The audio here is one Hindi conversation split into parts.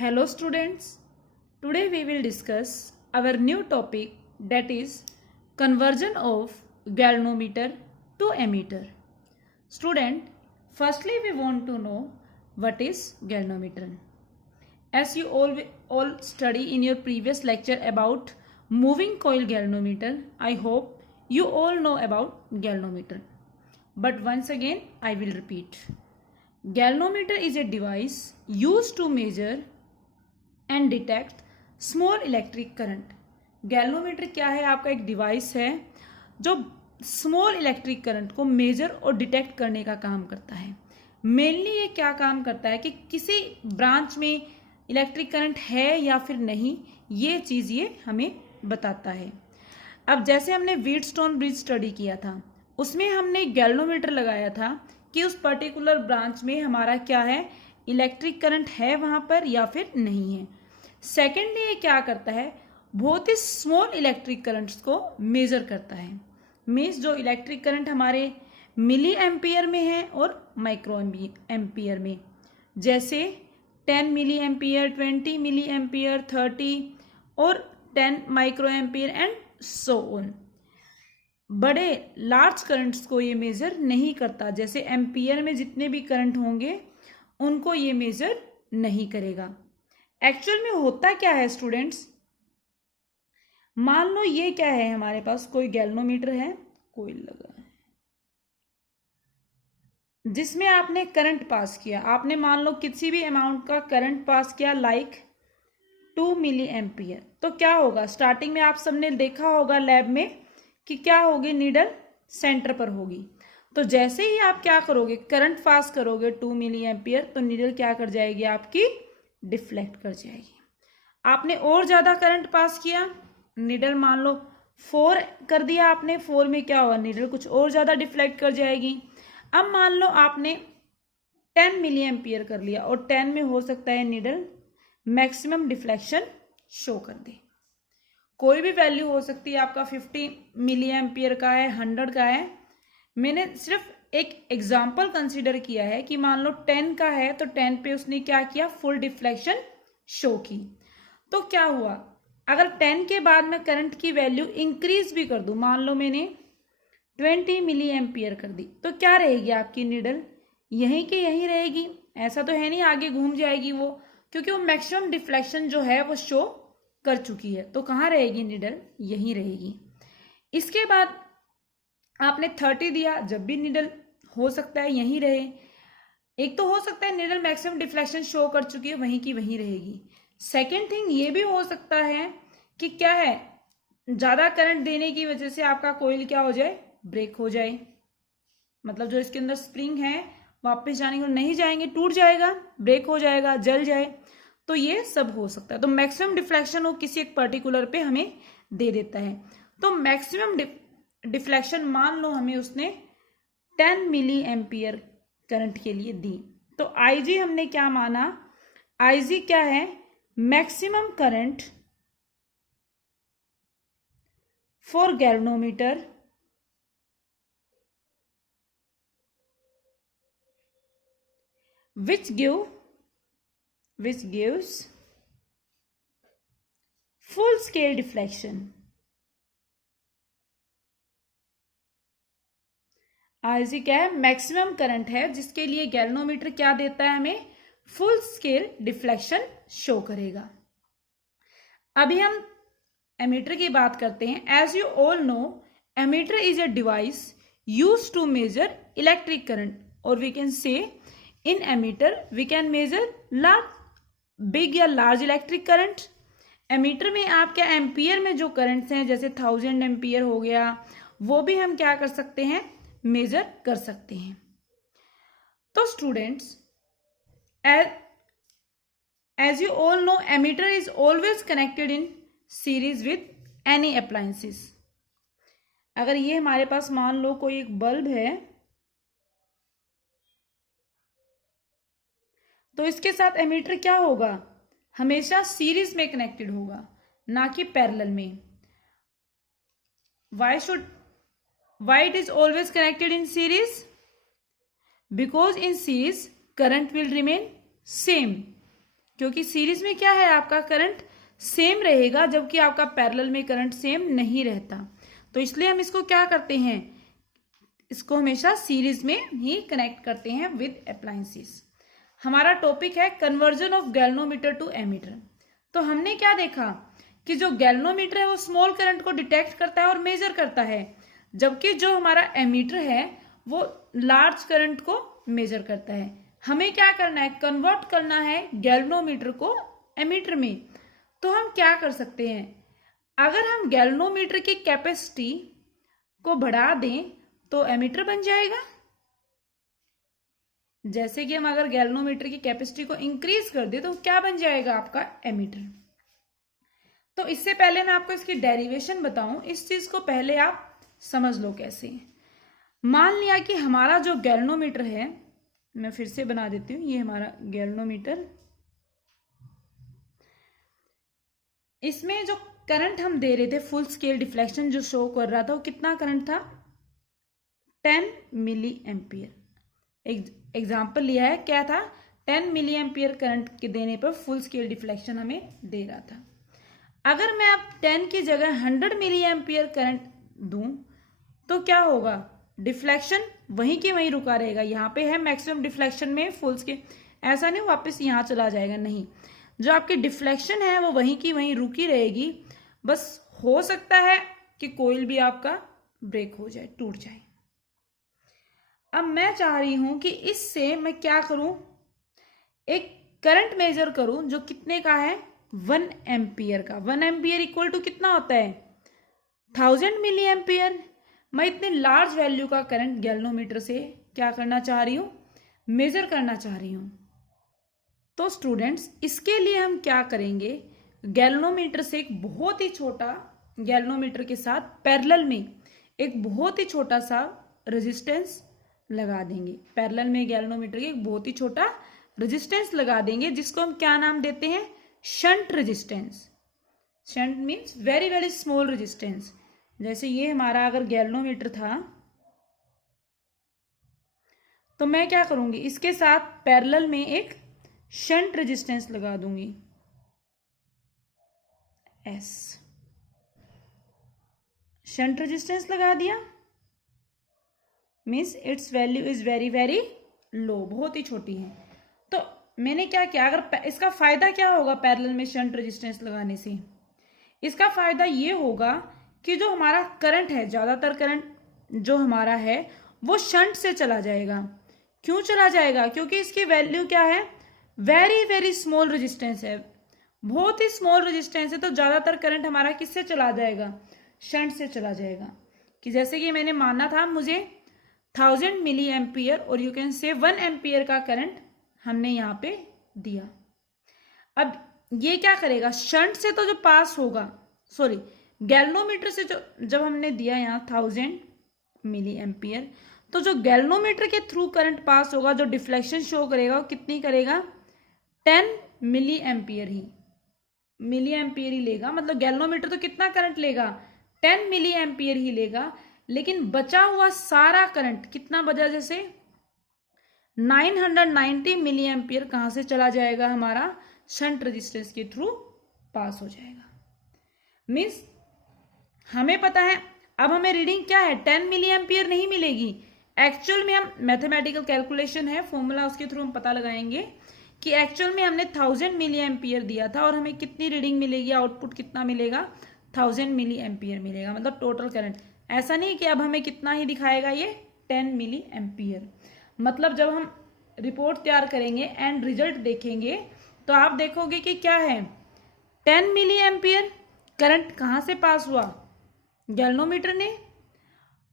Hello students, today we will discuss our new topic, that is conversion of galvanometer to ammeter. Student, firstly we want to know what is galvanometer. As you all study in your previous lecture about moving coil galvanometer, I hope you all know about galvanometer. But once again I will repeat. Galvanometer is a device used to measure and detect small electric current. Galvanometer क्या है? आपका एक डिवाइस है जो स्मॉल इलेक्ट्रिक करंट को मेजर और डिटेक्ट करने का काम करता है. मेनली ये क्या काम करता है कि किसी ब्रांच में इलेक्ट्रिक करंट है या फिर नहीं, ये चीज़ ये हमें बताता है. अब जैसे हमने व्हीटस्टोन ब्रिज स्टडी किया था, उसमें हमने गैल्वेनोमीटर लगाया था कि उस पर्टिकुलर ब्रांच में हमारा क्या है, इलेक्ट्रिक करंट है वहां पर या फिर नहीं है. सेकेंडली ये क्या करता है, बहुत ही स्मॉल इलेक्ट्रिक करंट्स को मेजर करता है. मीन्स जो इलेक्ट्रिक करंट हमारे मिली एम्पियर में है और माइक्रो एम्पियर में, जैसे 10 मिली एम्पियर, 20 मिली एम्पियर, 30 और 10 micro ampere and so on. बड़े लार्ज करंट्स को ये मेजर नहीं करता. जैसे एम्पियर में जितने भी करंट होंगे उनको ये मेजर नहीं करेगा. एक्चुअल में होता क्या है स्टूडेंट्स, मान लो ये क्या है, हमारे पास कोई गैल्वेनोमीटर है, कोई लगा है जिसमें आपने करंट पास किया. आपने मान लो किसी भी अमाउंट का करंट पास किया, लाइक 2 मिली एम्पियर. तो क्या होगा, स्टार्टिंग में आप सबने देखा होगा लैब में कि क्या होगी, नीडल सेंटर पर होगी. तो जैसे ही आप क्या करोगे, करंट पास करोगे 2 मिली एम्पियर, तो नीडल क्या कर जाएगी, आपकी डिफ्लेक्ट कर जाएगी. आपने और ज़्यादा करंट पास किया, नीडल मान लो 4 कर दिया आपने, 4 में क्या होगा, नीडल कुछ और ज़्यादा डिफ्लेक्ट कर जाएगी. अब मान लो आपने 10 मिली एम्पियर कर लिया और 10 में हो सकता है नीडल मैक्सिमम डिफ्लेक्शन शो कर दे. कोई भी वैल्यू हो सकती है, आपका 50 मिली एम्पियर का है, 100 का है. मैंने सिर्फ एक एग्जाम्पल कंसीडर किया है कि मान लो 10 का है तो 10 पे उसने क्या किया, फुल डिफ्लेक्शन शो की. तो क्या हुआ, अगर 10 के बाद मैं करंट की वैल्यू इंक्रीज भी कर दूं, मान लो मैंने 20 मिली एम्पियर कर दी, तो क्या रहेगी आपकी नीडल, यहीं के यहीं रहेगी. ऐसा तो है नहीं आगे घूम जाएगी वो, क्योंकि वो मैक्सिमम डिफ्लेक्शन जो है वो शो कर चुकी है. तो कहाँ रहेगी नीडल, यहीं रहेगी. इसके बाद आपने 30 दिया, जब भी नीडल हो सकता है यहीं रहे. एक तो हो सकता है नीडल मैक्सिमम डिफ्लेक्शन शो कर चुकी है, वहीं की वहीं रहेगी. सेकेंड थिंग ये भी हो सकता है कि क्या है, ज़्यादा करंट देने की वजह से आपका कोयल क्या हो जाए, ब्रेक हो जाए. मतलब जो इसके अंदर स्प्रिंग है वापस जाने को नहीं जाएंगे, टूट जाएगा, ब्रेक हो जाएगा, जल जाए. तो ये सब हो सकता है. तो मैक्सिमम डिफ्लेक्शन वो किसी एक पर्टिकुलर पे हमें दे देता है. तो मैक्सिमम डिफ्लेक्शन मान लो हमें उसने 10 मिली एम्पियर करंट के लिए दी. तो आईजी हमने क्या माना, आईजी क्या है, maximum current for galvanometer which gives full scale deflection. IG क्या है, मैक्सिमम करंट है जिसके लिए गैल्वेनोमीटर क्या देता है, हमें फुल स्केल डिफ्लेक्शन शो करेगा. अभी हम एमीटर की बात करते हैं. As you all know, ammeter is a device used to measure electric current, और we can say in ammeter we can measure big या लार्ज इलेक्ट्रिक करंट. एमीटर में आप क्या, एम्पियर में जो करंट्स हैं, जैसे 1000 एम्पियर हो गया, वो भी हम क्या कर सकते हैं, मेजर कर सकते हैं. तो students, as you all know, ammeter is always connected in series with any appliances. अगर ये हमारे पास मान लो कोई एक बल्ब है, तो इसके साथ एमीटर क्या होगा, हमेशा सीरीज में कनेक्टेड होगा, ना कि पैरेलल में. Why it is always connected in series? Because in series current will remain same. क्योंकि सीरीज में क्या है, आपका करंट सेम रहेगा, जबकि आपका पैरेलल में करंट सेम नहीं रहता। तो इसलिए हम इसको क्या करते हैं, इसको हमेशा सीरीज में ही कनेक्ट करते हैं विद अप्लायंसेस। हमारा टॉपिक है conversion of galvanometer to ammeter. तो हमने क्या देखा कि जो गैल्वेनोमीटर है वो स्मॉल करंट को डिटेक्ट करता है और मेजर करता है, जबकि जो हमारा एमीटर है वो लार्ज करंट को मेजर करता है। हमें क्या करना है, कन्वर्ट करना है गैल्वेनोमीटर को एमीटर में। तो हम क्या कर सकते हैं, अगर हम गैल्वेनोमीटर की कैपेसिटी को बढ़ा दें तो एमीटर बन जाएगा। जैसे कि हम अगर गैल्वेनोमीटर की कैपेसिटी को इंक्रीज कर दें तो क्या बन जाएगा, आपका एमीटर। तो इससे पहले मैं आपको इसकी डेरिवेशन बताऊं, इस चीज को पहले आप समझ लो कैसे। मान लिया कि हमारा जो गैल्वेनोमीटर है, मैं फिर से बना देती हूँ, ये हमारा गैल्वेनोमीटर, इसमें जो करंट हम दे रहे थे, फुल स्केल डिफ्लेक्शन जो शो कर रहा था, वो कितना करंट था, 10 मिली एम्पियर। एग्जाम्पल लिया है, क्या था, 10 मिली एम्पियर करंट के देने पर फुल स्केल डिफ्लेक्शन हमें दे रहा था। अगर मैं अब 10 की जगह 100 मिली एम्पियर करंट दूं तो क्या होगा, डिफ्लेक्शन वहीं के वहीं रुका रहेगा। यहाँ पे है मैक्सिमम डिफ्लेक्शन में फुल स्केल, ऐसा नहीं वापस यहाँ चला जाएगा, नहीं, जो आपकी डिफ्लेक्शन है वो वहीं की वहीं रुकी रहेगी। बस हो सकता है कि कोईल भी आपका ब्रेक हो जाए, टूट जाए। अब मैं चाह रही हूं कि इससे मैं क्या करूं, एक करंट मेजर करूं जो कितने का है, 1 एम्पियर का। 1 एम्पियर इक्वल टू कितना होता है, 1000 मिली एम्पियर। मैं इतने लार्ज वैल्यू का करंट गैल्वेनोमीटर से क्या करना चाह रही हूं, मेजर करना चाह रही हूं। तो स्टूडेंट्स, इसके लिए हम क्या करेंगे, गैल्वेनोमीटर से एक बहुत ही छोटा, गैल्वेनोमीटर के साथ पैरेलल में एक बहुत ही छोटा सा रेजिस्टेंस लगा देंगे। पैरेलल में गैल्वेनोमीटर के एक बहुत ही छोटा रेजिस्टेंस लगा देंगे, जिसको हम क्या नाम देते हैं, shunt resistance. Shunt means very very small resistance. जैसे ये हमारा अगर गैल्वेनोमीटर था, तो मैं क्या करूंगी, इसके साथ पैरेलल में एक शंट रेजिस्टेंस लगा दूंगी, एस। शंट रेजिस्टेंस लगा दिया, means it's value is very very low, बहुत ही छोटी है। तो मैंने क्या किया, अगर इसका फायदा क्या होगा पैरेलल में शंट रेजिस्टेंस लगाने से, इसका फायदा ये होगा कि जो हमारा करंट है, ज्यादातर करंट जो हमारा है वो शंट से चला जाएगा। क्यों चला जाएगा, क्योंकि इसकी वैल्यू क्या है, वेरी वेरी स्मॉल रेजिस्टेंस है, बहुत ही स्मॉल रेजिस्टेंस है। तो ज्यादातर करंट हमारा किससे चला जाएगा, शंट से चला जाएगा। कि जैसे कि मैंने माना था मुझे 1000 मिली एम्पियर और यू कैन से 1 एम्पियर का करंट हमने यहाँ पे दिया। अब ये क्या करेगा, शंट से तो जो पास होगा, सॉरी गैल्वेनोमीटर से जो जब हमने दिया यहाँ 1000 मिली एम्पियर, तो जो गैल्वेनोमीटर के थ्रू करंट पास होगा, जो डिफ्लेक्शन शो करेगा वो कितनी करेगा, 10 मिली एम्पियर ही, मिली एम्पियर ही लेगा। मतलब गैल्वेनोमीटर तो कितना करंट लेगा, 10 मिली एम्पियर ही लेगा। लेकिन बचा हुआ सारा करंट कितना बचा, जैसे 990 मिली एम्पियर कहां से चला जाएगा, हमारा शंट रेजिस्टेंस के थ्रू पास हो जाएगा। मीन्स हमें पता है, अब हमें रीडिंग क्या है, 10 मिली एम्पियर नहीं मिलेगी। एक्चुअल में हम मैथमेटिकल कैलकुलेशन है, फॉर्मूला, उसके थ्रू हम पता लगाएंगे कि एक्चुअल में हमने 1000 मिली एम्पियर दिया था और हमें कितनी रीडिंग मिलेगी, आउटपुट कितना मिलेगा, 1000 मिली एम्पियर मिलेगा, मतलब टोटल करंट। ऐसा नहीं कि अब हमें कितना ही दिखाएगा ये, 10 मिली एम्पियर। मतलब जब हम रिपोर्ट तैयार करेंगे एंड रिजल्ट देखेंगे तो आप देखोगे कि क्या है, 10 मिली एम्पियर करंट कहाँ से पास हुआ, गैल्वेनोमीटर ने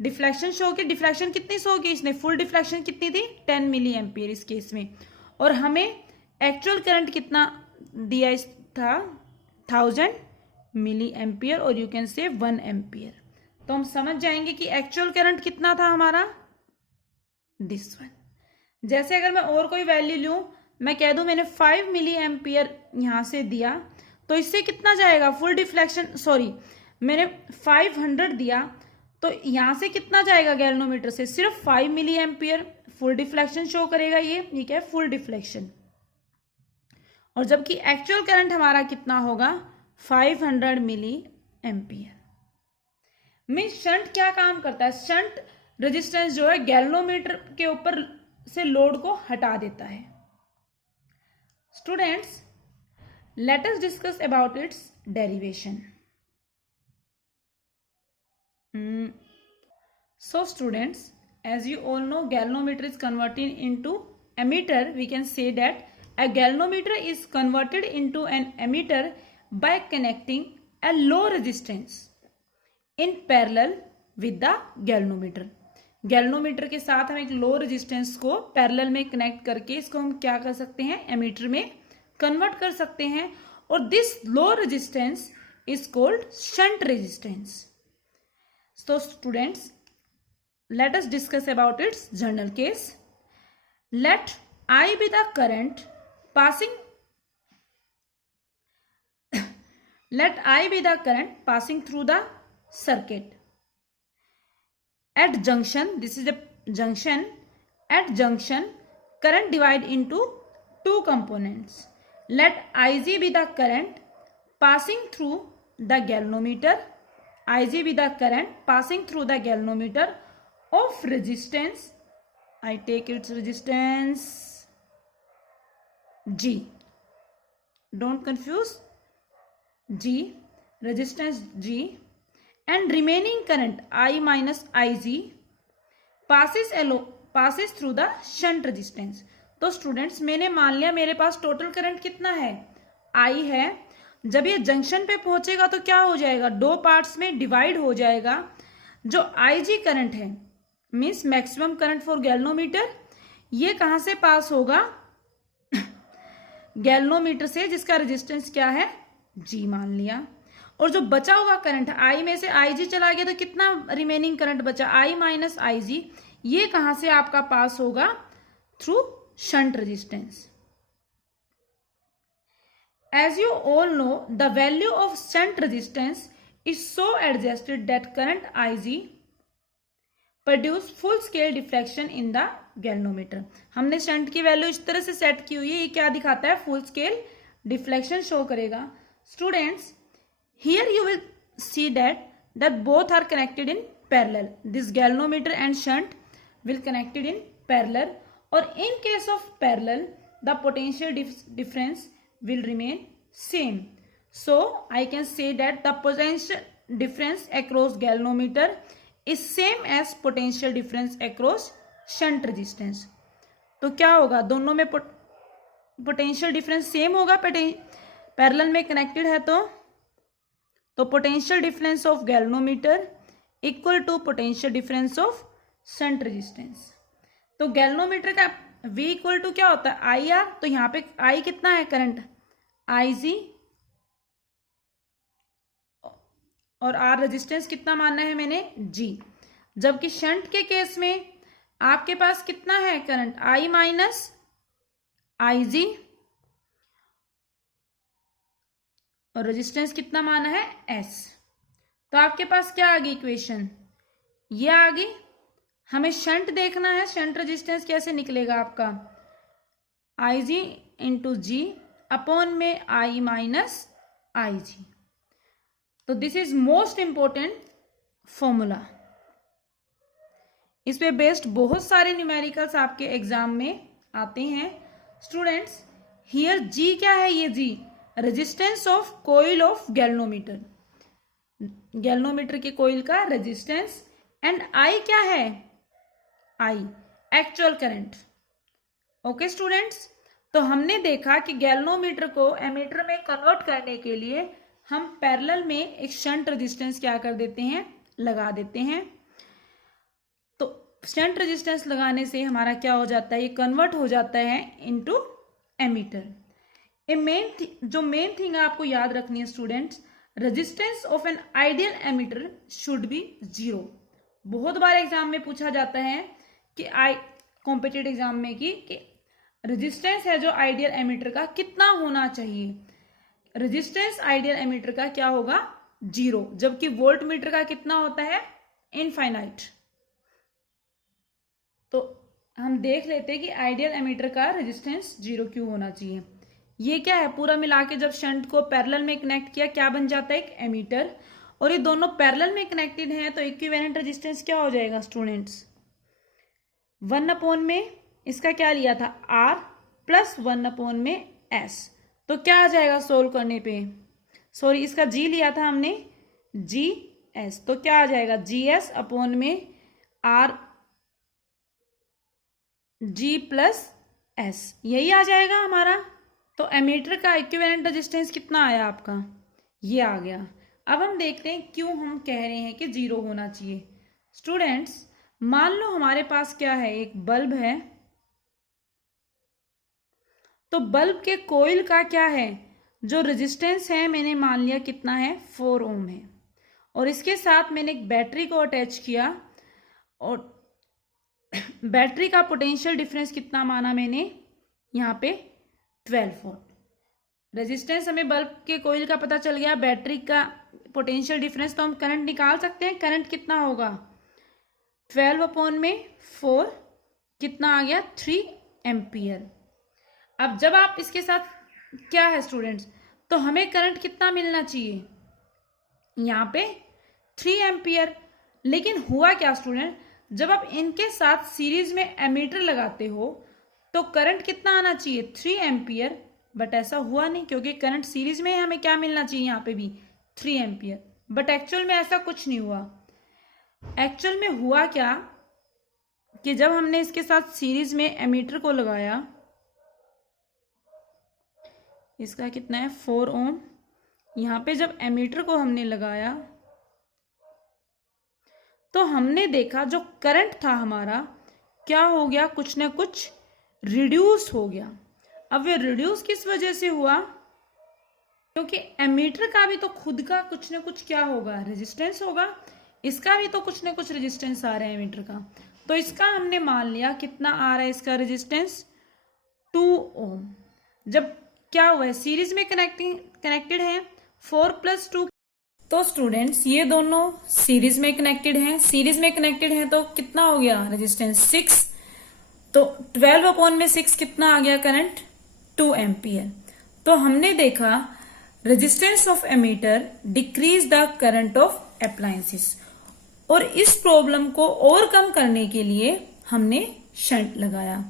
डिफ्लेक्शन शो की, डिफ्लेक्शन कितनी शो की इसने, फुल डिफ्लेक्शन कितनी थी, 10 मिली एम्पियर इस केस में। और हमें एक्चुअल करंट कितना दिया था, 1000 मिली एम्पियर और यू कैन से 1 एम्पियर। तो हम समझ जाएंगे कि एक्चुअल करंट कितना था हमारा, दिस वन। जैसे अगर मैं और कोई वैल्यू लूं, मैं कह दूं मैंने 5 मिली एम्पियर यहां से दिया, तो इससे कितना जाएगा, फुल डिफ्लेक्शन, सॉरी मैंने 500 दिया, तो यहां से कितना जाएगा गैल्वेनोमीटर से, सिर्फ 5 milli ampere full deflection show करेगा। ये क्या है, फुल डिफ्लेक्शन। और जबकि एक्चुअल करंट हमारा कितना होगा 500 मिली एम्पियर। मीन्स शंट क्या काम करता है, शंट रेजिस्टेंस जो है गैल्वेनोमीटर के ऊपर से लोड को हटा देता है। Students, let us discuss about its derivation. So students, as you all know, galvanometer is converted into ammeter. We can say that a galvanometer is converted into an ammeter by connecting a low resistance in parallel with the galvanometer. Galvanometer के साथ हम एक लो रेजिस्टेंस को पैरेलल में कनेक्ट करके इसको हम क्या कर सकते हैं, एमीटर में कन्वर्ट कर सकते हैं, और this low resistance is called shunt resistance. So students, let us discuss about its general case. Let I be the current passing let I be the current passing through the circuit. At junction, this is a junction, at junction current divide into two components. Let Ig be the current passing through the galvanometer. Ig be the current passing through the galvanometer of resistance. I take its resistance G. Don't confuse. G, resistance G, and remaining current I minus Ig passes through the shunt resistance. तो स्टूडेंट्स, मैंने मान लिया मेरे पास टोटल करंट कितना है, I है। जब ये जंक्शन पे पहुंचेगा तो क्या हो जाएगा, दो पार्ट्स में डिवाइड हो जाएगा। जो Ig करंट है means maximum current for galvanometer, ये कहां से पास होगा, गैल्वेनोमीटर से, जिसका रेजिस्टेंस क्या है, G मान लिया। और जो बचा हुआ करंट I में से Ig चला गया तो कितना रिमेनिंग करंट बचा, I माइनस Ig, ये कहां से आपका पास होगा, through shunt resistance. As you all know, the value of shunt resistance is so adjusted that current Ig produce full scale diffraction in the galvanometer. हमने शंट की वैल्यू इस तरह से सेट की हुई है, ये क्या दिखाता है, फुल स्केल डिफ्लेक्शन शो करेगा। Students, here you will see that both are connected in parallel. This galvanometer and shunt will connected in parallel, or in case of parallel the potential difference will remain same. So I can say that the potential difference across galvanometer is same as potential difference across shunt resistance. तो क्या होगा, दोनों में पोटेंशियल डिफरेंस सेम होगा, पैरेलल में कनेक्टेड है तो potential difference of galvanometer equal to potential difference of shunt resistance. तो गैल्वेनोमीटर का V इक्वल टू क्या होता है, आई आर। तो यहाँ पे I कितना है, करंट Ig, और R रेजिस्टेंस कितना मानना है मैंने, G। जबकि शंट के केस में आपके पास कितना है करंट, I माइनस Ig, और रेजिस्टेंस कितना माना है, S। तो आपके पास क्या आ गई इक्वेशन, ये आ गई। हमें शंट देखना है, शंट रेजिस्टेंस कैसे निकलेगा आपका, Ig इंटू G अपॉन में I माइनस Ig। तो this is most important formula. इस पे बेस्ड बहुत सारे न्यूमेरिकल्स आपके एग्जाम में आते हैं। स्टूडेंट्स, हियर G क्या है, ये G resistance of coil of galvanometer, galvanometer के कोइल का रेजिस्टेंस, एंड I क्या है, I actual current. Okay students, तो हमने देखा कि गैल्वेनोमीटर को एमीटर में कन्वर्ट करने के लिए हम पैरेलल में एक शंट रेजिस्टेंस क्या कर देते हैं, लगा देते हैं। तो शंट रेजिस्टेंस लगाने से हमारा क्या हो जाता है, ये कन्वर्ट हो जाता है इनटू एमीटर। जो मेन थिंग आपको याद रखनी है students, resistance of an ideal ammeter should be 0। बहुत बार एग्जाम में पूछा जाता है कि कॉम्पिटिटिव एग्जाम में कि रेजिस्टेंस है जो आइडियल एमीटर का कितना होना चाहिए। रेजिस्टेंस आइडियल एमीटर का क्या होगा, 0, जबकि वोल्ट मीटर का कितना होता है, इनफाइनाइट। तो हम देख लेते हैं कि आइडियल एमीटर का रेजिस्टेंस 0 क्यों होना चाहिए। ये क्या है, पूरा मिला के जब शंट को पैरेलल में कनेक्ट किया क्या बन जाता है, एक एमीटर। और ये दोनों पैरेलल में कनेक्टेड हैं तो इक्विवेलेंट रेजिस्टेंस क्या हो जाएगा स्टूडेंट्स, 1 में इसका क्या लिया था R प्लस 1 में S। तो क्या आ जाएगा सोल्व करने पे, सॉरी इसका G लिया था हमने GS, तो क्या आ जाएगा GS अपॉन में R G प्लस S, यही आ जाएगा हमारा। तो एमीटर का इक्विवेलेंट रेजिस्टेंस कितना आया आपका, ये आ गया। अब हम देखते हैं क्यों हम कह रहे हैं कि 0 होना चाहिए। स्टूडेंट्स मान लो हमारे पास क्या है, एक बल्ब है, तो बल्ब के कोयल का क्या है, जो रेजिस्टेंस है मैंने मान लिया कितना है 4 ओम है, और इसके साथ मैंने एक बैटरी को अटैच किया और बैटरी का पोटेंशियल डिफरेंस कितना माना मैंने यहाँ पे 12 वोल्ट। रेजिस्टेंस हमें बल्ब के कोयल का पता चल गया, बैटरी का पोटेंशियल डिफरेंस, तो हम करंट निकाल सकते हैं। करंट कितना होगा 12 अपॉन में 4 कितना आ गया 3 एम्पियर। अब जब आप इसके साथ क्या है स्टूडेंट्स, तो हमें करंट कितना मिलना चाहिए यहाँ पे 3 एम्पियर। लेकिन हुआ क्या स्टूडेंट, जब आप इनके साथ सीरीज में एमीटर लगाते हो तो करंट कितना आना चाहिए 3 एम्पियर, बट ऐसा हुआ नहीं क्योंकि करंट सीरीज में है, हमें क्या मिलना चाहिए यहाँ पे भी 3 एम्पियर। बट एक्चुअल में ऐसा कुछ नहीं हुआ। एक्चुअल में हुआ क्या कि जब हमने इसके साथ सीरीज में एमीटर को लगाया, इसका कितना है 4 ओम, यहाँ पे जब एमीटर को हमने लगाया तो हमने देखा जो करंट था हमारा क्या हो गया, कुछ ना कुछ रिड्यूस हो गया। अब ये रिड्यूस किस वजह से हुआ, क्योंकि एमीटर का भी तो खुद का कुछ ना कुछ क्या होगा रेजिस्टेंस होगा, इसका भी तो कुछ ना कुछ रेजिस्टेंस आ रहा है एमीटर का, तो इसका हमने मान लिया कितना आ रहा है इसका रेजिस्टेंस 2 ओम। जब क्या हुआ है सीरीज में कनेक्टेड है 4 + 2, तो स्टूडेंट्स ये दोनों सीरीज में कनेक्टेड हैं, सीरीज में कनेक्टेड हैं तो कितना हो गया रेजिस्टेंस 6, तो 12 अपॉन में 6 कितना आ गया करंट 2 एम्पियर। तो हमने देखा resistance of ammeter decrease the current of appliances, और इस प्रॉब्लम को ओवरकम करने के लिए हमने शंट लगाया।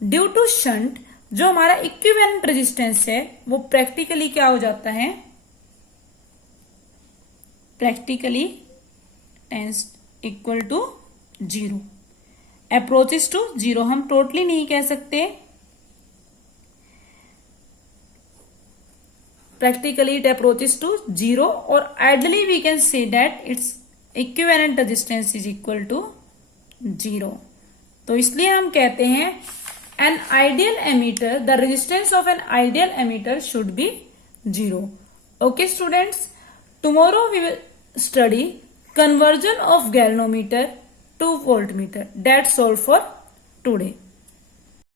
ड्यू टू शंट जो हमारा इक्विवेलेंट रेजिस्टेंस है वो प्रैक्टिकली क्या हो जाता है, practically tends equal to 0, approaches to 0, हम टोटली नहीं कह सकते, practically it approaches to 0, or ideally we can say that its equivalent resistance is equal to 0। तो इसलिए हम कहते हैं an ideal emitter, the resistance of an ideal emitter should be 0। Okay students, tomorrow we will study conversion of galvanometer to voltmeter. That's all for today।